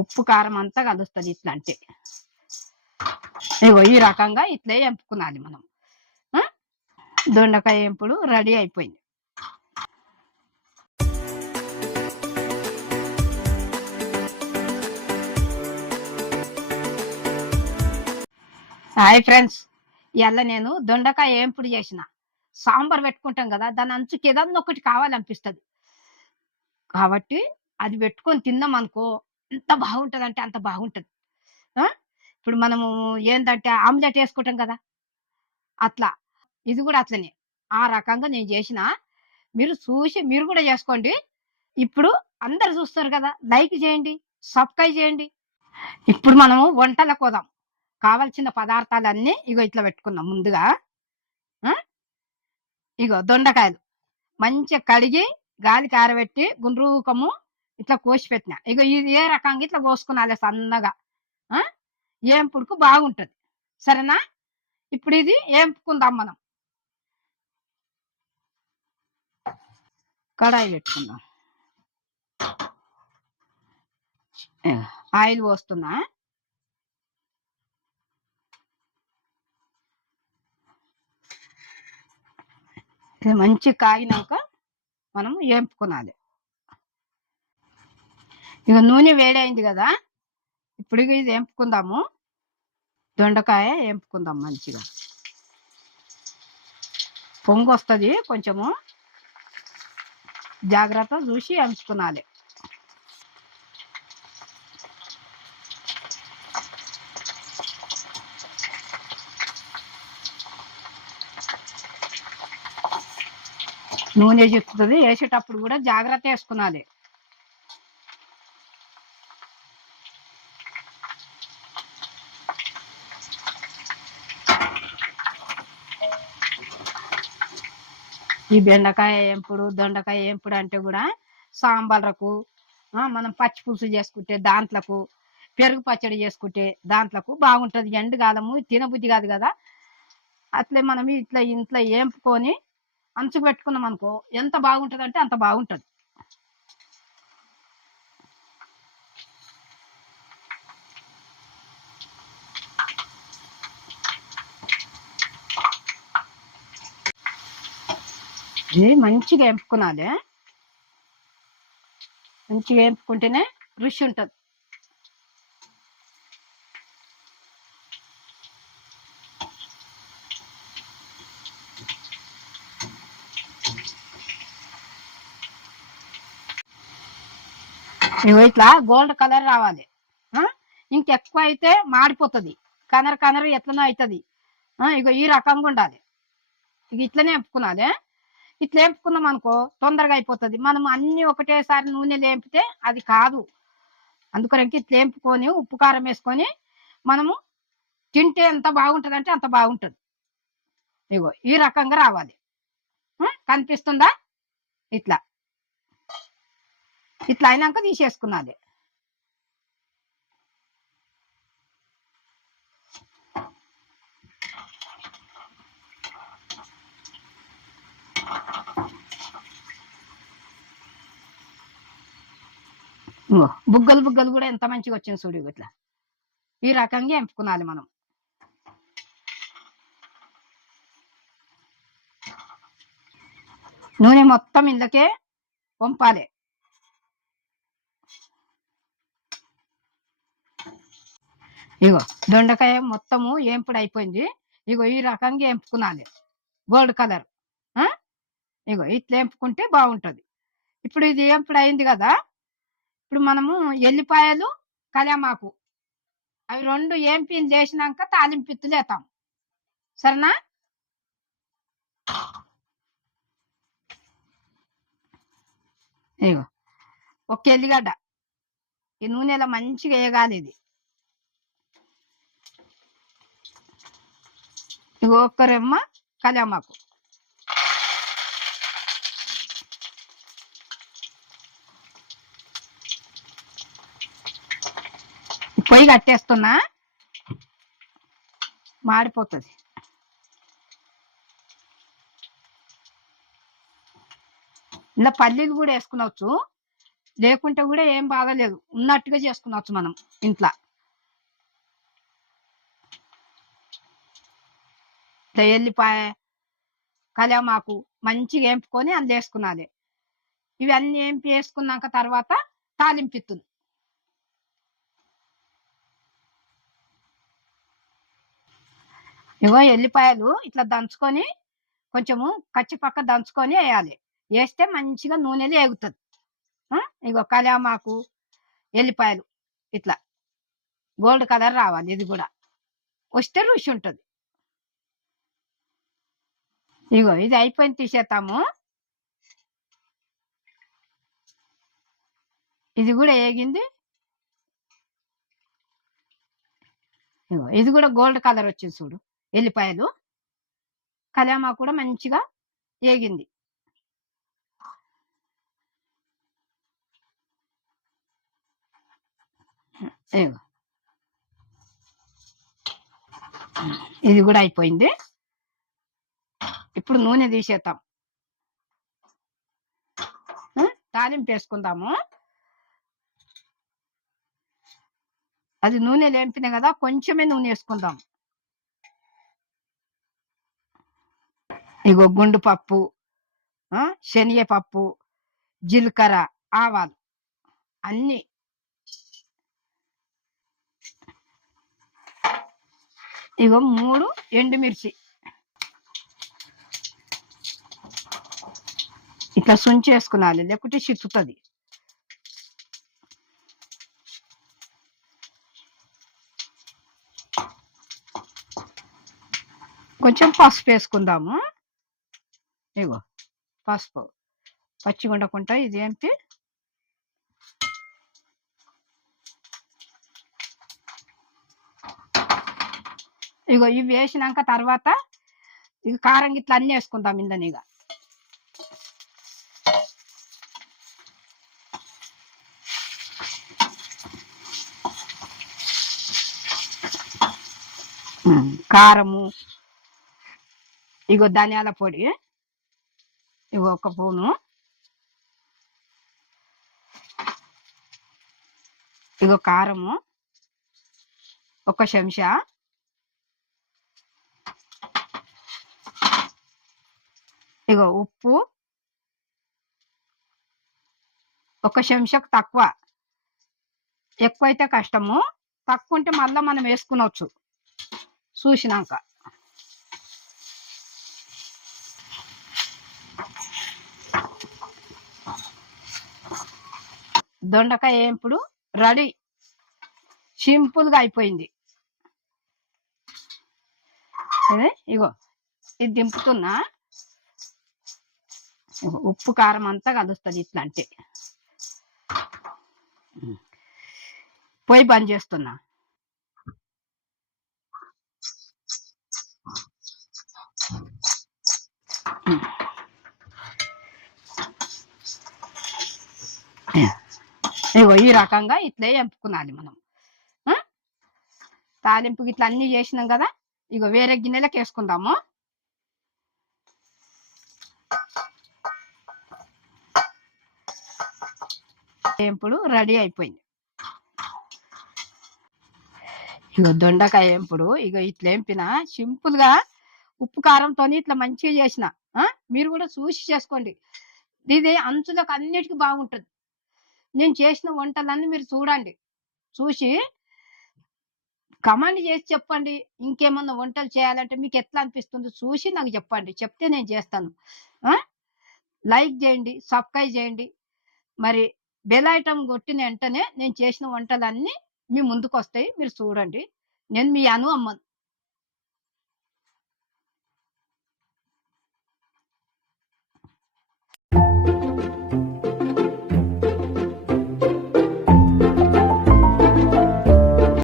ఉప్పు కారం అంతా కలుస్తుంది ఇట్లా అంటే. ఈ రకంగా ఇట్లే ఎంపుకున్నది మనం. దొండకాయ ఎంపుడు రెడీ అయిపోయింది. హాయ్ ఫ్రెండ్స్, ఇవాళ నేను దొండకాయ ఏంపుడు చేసిన. సాంబార్ పెట్టుకుంటాం కదా, దాని అంచుకి ఏదన్నా ఒకటి కావాలనిపిస్తుంది కాబట్టి అది పెట్టుకొని తిన్నాం అనుకో ఎంత బాగుంటుంది అంటే అంత బాగుంటుంది. ఇప్పుడు మనము ఏంటంటే ఆమ్లెట్ వేసుకుంటాం కదా, అట్లా ఇది కూడా అట్లనే ఆ రకంగా నేను చేసిన. మీరు చూసి మీరు కూడా చేసుకోండి. ఇప్పుడు అందరు చూస్తారు కదా, లైక్ చేయండి, సబ్స్క్రైబ్ చేయండి. ఇప్పుడు మనము వంటలకు పోదాం. కావలసిన పదార్థాలన్నీ ఇగో ఇట్లా పెట్టుకున్నాం. ముందుగా ఇగో దొండకాయలు మంచిగా కడిగి గాలికి ఆరబెట్టి గుండ్రూకము ఇట్లా కోసి పెట్టిన. ఇగో ఇది ఏ రకంగా ఇట్లా కోసుకున్నాలి సన్నగా, ఏంపుడుకు బాగుంటుంది. సరేనా? ఇప్పుడు ఇది ఏంపుకుందాం. మనం కడాయి పెట్టుకుందాం. ఆయిల్ పోస్తున్నా. ఇది మంచి కాగినాక మనం ఏంపుకోవాలి. ఇక నూనె వేడైంది కదా, ఇప్పుడు ఇది ఏంపుకుందాము. దొండకాయ ఏంపుకుందాం. మంచిగా పొంగు వస్తుంది, కొంచెము జాగ్రత్త చూసి ఎంచుకోవాలి. నూనె చెప్తుంది, వేసేటప్పుడు కూడా జాగ్రత్త వేసుకున్నది. ఈ బెండకాయ ఏంపుడు, దొండకాయ ఏంపుడు అంటే కూడా సాంబార్లకు, మనం పచ్చి పులుసు చేసుకుంటే దాంట్లకు, పెరుగు పచ్చడి చేసుకుంటే దాంట్లకు బాగుంటుంది. ఎండకాలము తినబుద్ధి కాదు కదా, అట్లే మనం ఇట్లా ఇంట్లో ఏంపుకొని అంచుకు పెట్టుకున్నాం అనుకో ఎంత బాగుంటుంది అంటే అంత బాగుంటుంది. ఇది మంచిగా ఎంపుకున్నది. మంచిగా ఎంపుకుంటేనే రుచి ఉంటుంది. ఇట్లా గోల్డ్ కలర్ రావాలి. ఇంకెక్కువ అయితే మాడిపోతుంది, కలర్ కలర్ ఎట్లనో అవుతుంది. ఇగో ఈ రకంగా ఉండాలి. ఇక ఇట్లనే ఎంపుకున్నది. ఇట్లా ఎంపుకున్నాం అనుకో తొందరగా అయిపోతుంది. మనం అన్ని ఒకటేసారి నూనెలు ఎంపితే అది కాదు. అందుకని ఇట్లా ఎంపుకొని ఉప్పు కారం వేసుకొని మనము తింటే ఎంత బాగుంటుంది అంటే అంత బాగుంటుంది. ఇగో ఈ రకంగా రావాలి. కనిపిస్తుందా? ఇట్లా ఇట్లా అయినాక తీసేసుకున్నది. బుగ్గలు బుగ్గలు కూడా ఎంత మంచిగా వచ్చింది చూడు. ఇట్లా ఈ రకంగా ఎంపుకున్నది మనం. నూనె మొత్తం ఇందుకే వంపాలి. ఇగో దొండకాయ మొత్తము ఏంపుడు అయిపోయింది. ఇగో ఈ రకంగా ఎంపుకున్నది, గోల్డ్ కలర్. ఇగో ఇట్లా ఎంపుకుంటే బాగుంటుంది. ఇప్పుడు ఇది ఏంపుడు అయింది కదా, ఇప్పుడు మనము ఎల్లిపాయలు కళ్యామాకు అవి రెండు ఏంపిలు చేసినాక తాలింపిత్తులు వేస్తాం. సరేనా? ఇగో ఒక ఎల్లిగడ్డ ఈ నూనెలో మంచిగా వేయగాలి. ఇది ఇగో ఒక్కరేమ్మ కళ్యామాకు. పొయ్యి కట్టేస్తున్నా, మాడిపోతుంది. ఇలా పల్లీలు కూడా వేసుకునవచ్చు. లేకుంటే కూడా ఏం బాధలేదు, ఉన్నట్టుగా చేసుకునొచ్చు మనం ఇంట్లో. ఇట్లా ఎల్లిపాయ, కళ్యామాకు మంచిగా ఏంపుకొని అందులో వేసుకున్నది. ఇవన్నీ ఏంపి వేసుకున్నాక తర్వాత తాలింపిత్తుంది. ఇగో ఎల్లిపాయలు ఇట్లా దంచుకొని కొంచెము కచ్చిపక్క దంచుకొని వేయాలి. వేస్తే మంచిగా నూనెలో ఎగుతుంది. ఇగో కళ్యామాకు, ఎల్లిపాయలు ఇట్లా గోల్డ్ కలర్ రావాలి. ఇది కూడా వస్తే రుచి ఉంటుంది. ఇగో ఇది అయిపోయింది, తీసేస్తాము. ఇది కూడా ఏగింది. ఇగో ఇది కూడా గోల్డ్ కలర్ వచ్చింది చూడు. ఎల్లిపాయలు, కళ్యామాకు కూడా మంచిగా ఏగింది. ఇగో ఇది కూడా అయిపోయింది. ఇప్పుడు నూనె తీసేద్దాం, తాలింపు వేసుకుందాము. అది నూనె లేంపిన కదా, కొంచెమే నూనె వేసుకుందాం. ఇగో గుండు పప్పు, శనగపప్పు, జీలకర్ర, ఆవాలు అన్ని. ఇగో 3 ఎండుమిర్చి ఇట్లా సుంచి వేసుకున్నాలి, లేకుంటే చిక్కుతుంది. కొంచెం పసుపు వేసుకుందాము. ఇగో పసుపు పచ్చిగా ఉండకుండా ఇది ఏంటి. ఇగో ఇవి వేసినాక తర్వాత ఇక కారం ఇట్లా అన్నీ వేసుకుందాం ఇందనిగా. కారము, ఇగో ధనియాల పొడి, ఇగో 1 స్పూను, ఇగో కారము 1 చెంచా, ఇగో ఉప్పు 1 చెంచాకు తక్కువ. ఎక్కువైతే కష్టము, తక్కువ ఉంటే మళ్ళీ మనం వేసుకునవచ్చు చూసినాక. దొండకాయ ఏంపుడు రెడీ, సింపుల్గా అయిపోయింది. ఇగో ఇది దింపుతున్నా. ఉప్పు కారం అంతా కలుస్తుంది ఇట్లా అంటే. పొయ్యి బంద్ చేస్తున్నా. ఇగో ఈ రకంగా ఇట్లే ఎంపుకున్నాలి మనం. తాలింపుకి ఇట్లా అన్ని చేసినాం కదా, ఇగో వేరే గిన్నెలకు వేసుకుందాము. ఏంపుడు రెడీ అయిపోయింది. ఇగో దొండకాయ ఏంపుడు ఇగో ఇట్లా ఏంపిన సింపుల్ గా ఉప్పు కారంతో ఇట్లా మంచిగా చేసిన. మీరు కూడా చూసి చేసుకోండి. ఇది అంచులకు అన్నిటికీ బాగుంటుంది. నేను చేసిన వంటలన్నీ మీరు చూడండి, చూసి కమెంట్ చేసి చెప్పండి. ఇంకేమన్నా వంటలు చేయాలంటే మీకు ఎట్లా అనిపిస్తుందో చూసి నాకు చెప్పండి, చెప్తే నేను చేస్తాను. లైక్ చేయండి, సబ్స్క్రైబ్ చేయండి. మరి బెల్ ఐటమ్ కొట్టిన వెంటనే నేను చేసిన వంటలన్నీ మీ ముందుకు వస్తాయి, మీరు చూడండి. నేను మీ అను అమ్మను.